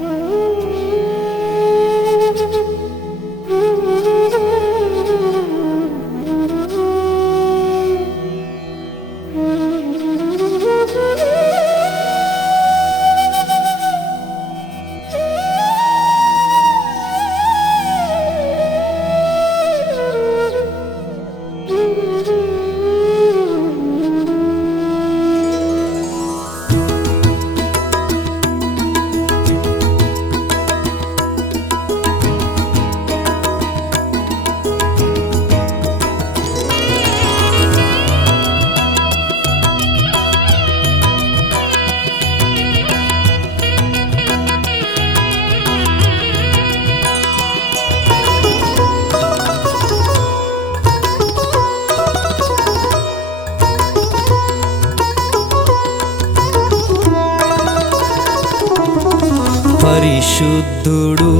Música పరిశుద్ధుడు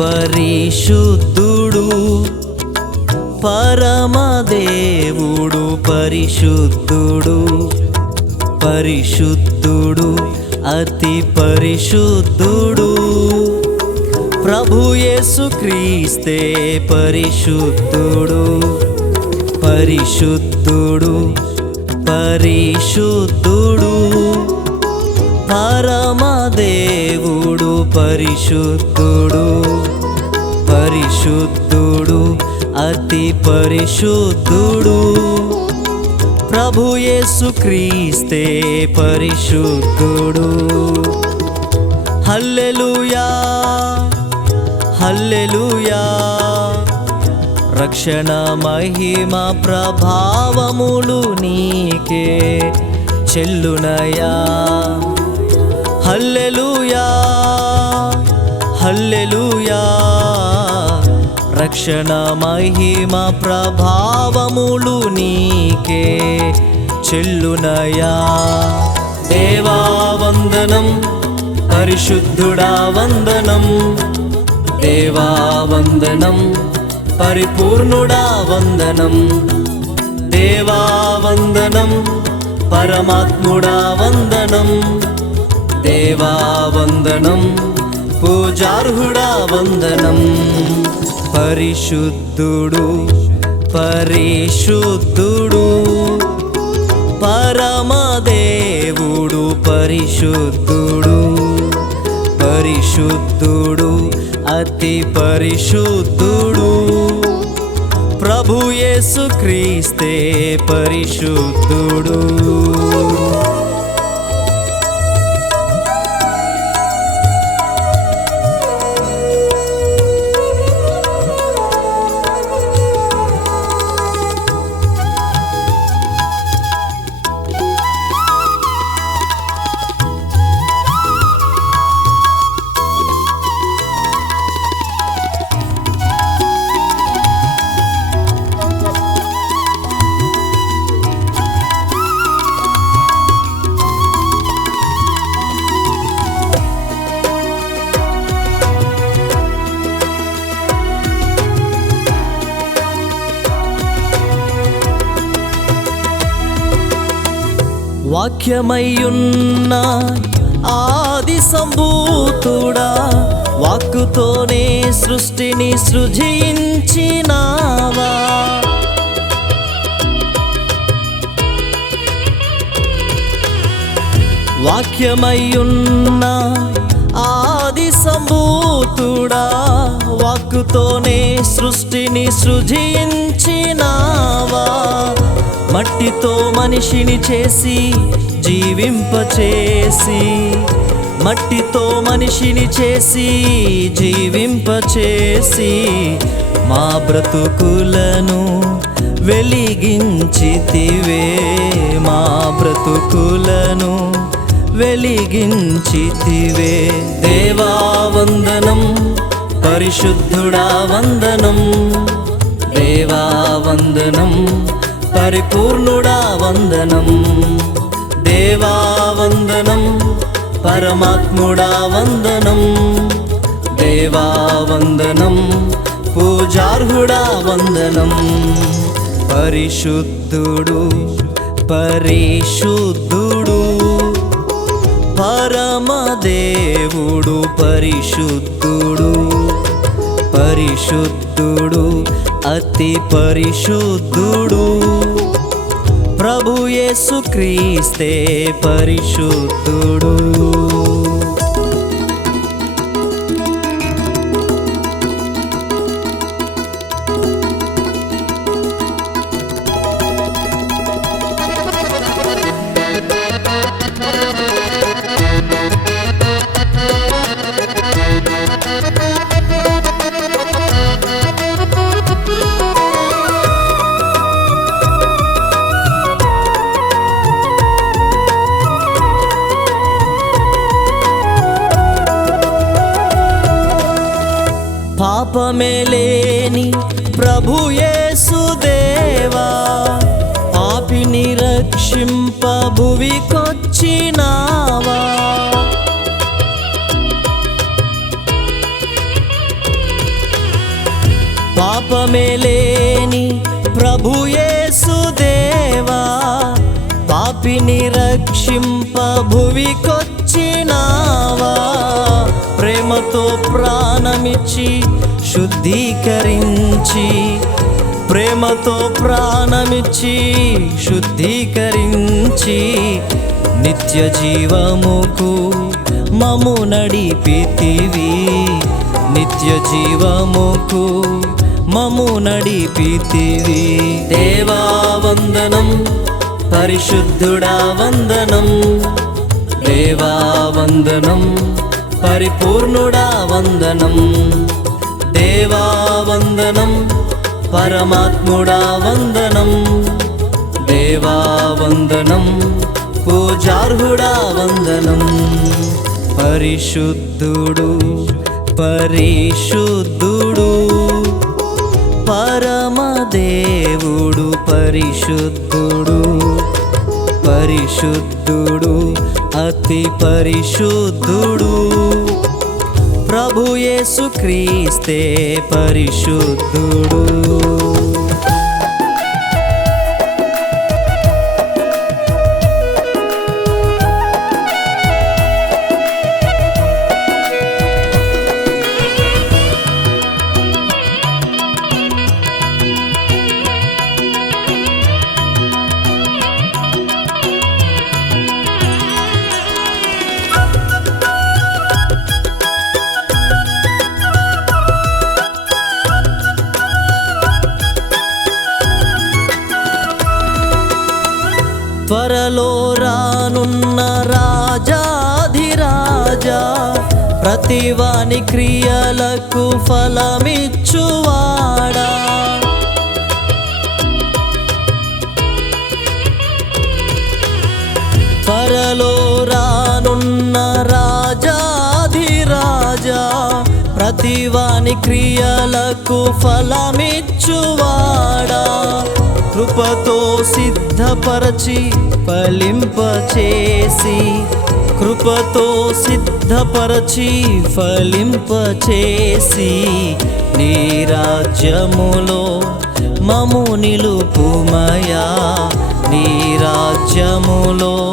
పరిశుద్ధుడు పరమదేవుడు పరిశుద్ధుడు పరిశుద్ధుడు అతి పరిశుద్ధుడు. ప్రభు యేసు క్రీస్తే పరిశుద్ధుడు పరిశుద్ధుడు పరిశుద్ధుడు. పరమదేవుడు పరిశుద్ధుడు పరిశుద్ధుడు అతి పరిశుద్ధుడు. ప్రభు యేసు క్రీస్తే పరిశుద్ధుడు. హల్లెలూయా హల్లెలూయా. రక్షణ మహిమ ప్రభావములు నీకే చెల్లునయా హల్లెలూయా హల్లెలూయా. రక్షణ మహిమ ప్రభావములు నీకే చెల్లునయా దేవా వందనం పరిశుద్ధుడా వందనం. దేవా వందనం పరిపూర్ణుడా వందనం. దేవా వందనం పరమాత్ముడా వందనం. దేవా వందనం పూజార్హుడా వందనం. పరిశుద్ధుడు పరిశుద్ధుడు పరమదేవుడు పరిశుద్ధుడు. పరిశుద్ధుడు అతి పరిశుద్ధుడు. ప్రభు యేసు క్రీస్తే పరిశుద్ధుడు. వాక్యమయ్యున్న ఆది సంభూతుడా వాక్కుతోనే సృష్టిని సృజించినావా? వాక్యమయ్యున్న ఆది సంభూతుడా వాక్కుతోనే సృష్టిని సృజించినావా? మట్టితో మనిషిని చేసి జీవింపచేసి. మట్టితో మనిషిని చేసి జీవింపచేసి. మా బ్రతుకులను వెలిగించితివే. మా బ్రతుకులను వెలిగించితివే. దేవా వందనం పరిశుద్ధుడా వందనం. దేవా వందనం పరిపూర్ణుడా వందనం. దేవా వందనం పరమాత్ముడా వందనం. దేవా వందనం పూజార్హుడా వందనం. పరిశుద్ధుడు పరిశుద్ధుడు. పరమదేవుడు పరిశుద్ధుడు. పరిశుద్ధుడు అతి పరిశుద్ధుడు. యేసు క్రీస్తే పరిశుద్ధుడు. లేని ప్రభు యేసు దేవా పాపిని రక్షింప భువికొచ్చినావా పాపమే లేని ప్రభు యేసు దేవా పాపిని రక్షింప భువికొచ్చినావా ప్రేమతో ప్రాణమిచ్చి శుద్ధీకరించి ప్రేమతో ప్రాణమిచ్చి శుద్ధీకరించి నిత్య జీవముకు మము నడిపితివి నిత్య జీవముకు మము నడిపితివి దేవా వందనం పరిశుద్ధుడా వందనం. దేవా వందనం పరిపూర్ణుడా వందనం. దేవా వందనం పరమాత్ముడా వందనం. దేవా వందనం పూజార్హుడా వందనం. పరిశుద్ధుడు పరిశుద్ధుడు. పరమదేవుడు పరిశుద్ధుడు. పరిశుద్ధుడు అతి పరిశుద్ధుడు. ప్రభు యేసు క్రీస్తే పరిశుద్ధుడు. ప్రతివాని క్రియలకు ఫలమిచ్చువాడా? త్వరలో రానున్న రాజాధిరాజా ప్రతివాని క్రియలకు ఫలమిచ్చువాడా? కృపతో సిద్ధపరచి ఫలింపచేసి కృపతో సిద్ధపరచి ఫలింపచేసి నీ రాజ్యములో మము నిలుపుమయా. నీ రాజ్యములో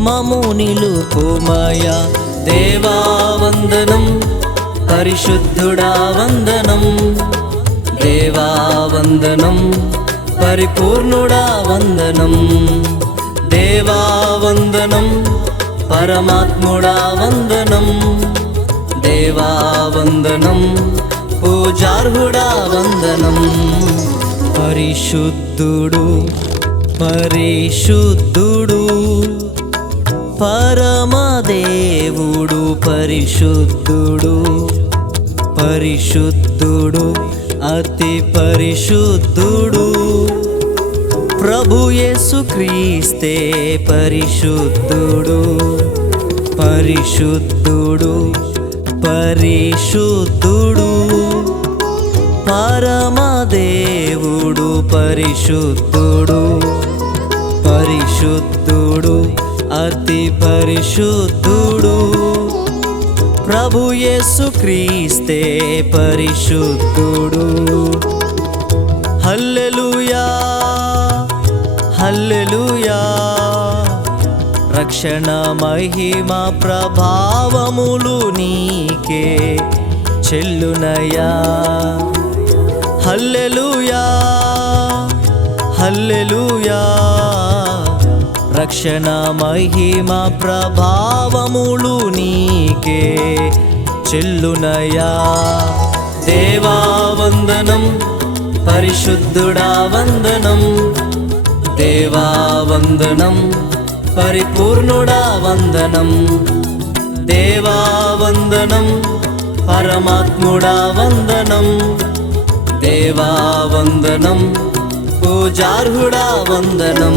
మము నిలుపుమయా. దేవా వందనం పరిశుద్ధుడా వందనం. దేవా వందనం పరిపూర్ణుడా వందనం. దేవా వందనం పరమాత్ముడా వందనం దేవా వందనం పూజార్హుడా వందనం పరిశుద్ధుడు పరిశుద్ధుడు పరమదేవుడు పరిశుద్ధుడు పరిశుద్ధుడు అతి పరిశుద్ధుడు ప్రభుయేసు క్రీస్తే పరిశుద్ధుడు పరిశుద్ధుడు పరిశుద్ధుడు. పరమదేవుడు పరిశుద్ధుడు పరిశుద్ధుడు అతి పరిశుద్ధుడు. ప్రభుయేసు క్రీస్తే పరిశుద్ధుడు. రక్షణ మహిమ ప్రభావములు నీకే చెల్లునయా హల్లెలుయా హల్లెలుయా. రక్షణ మహిమ ప్రభావములు నీకే చెల్లునయా దేవా వందనం పరిశుద్ధుడా వందనం. దేవా వందనం పరిపూర్ణుడా వందనం. దేవా వందనం పరమాత్ముడా వందనం. దేవా వందనం పూజార్హుడా వందనం.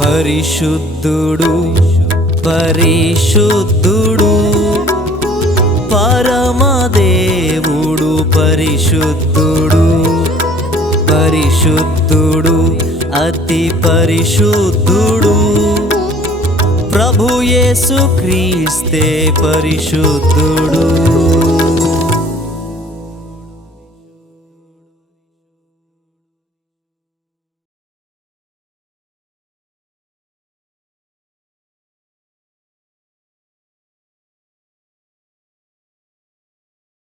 పరిశుద్ధుడు పరిశుద్ధుడు. పరమదేవుడు పరిశుద్ధుడు. పరిశుద్ధుడు అతి పరిశుద్ధుడు. ప్రభు యేసు క్రీస్తే పరిశుద్ధుడు.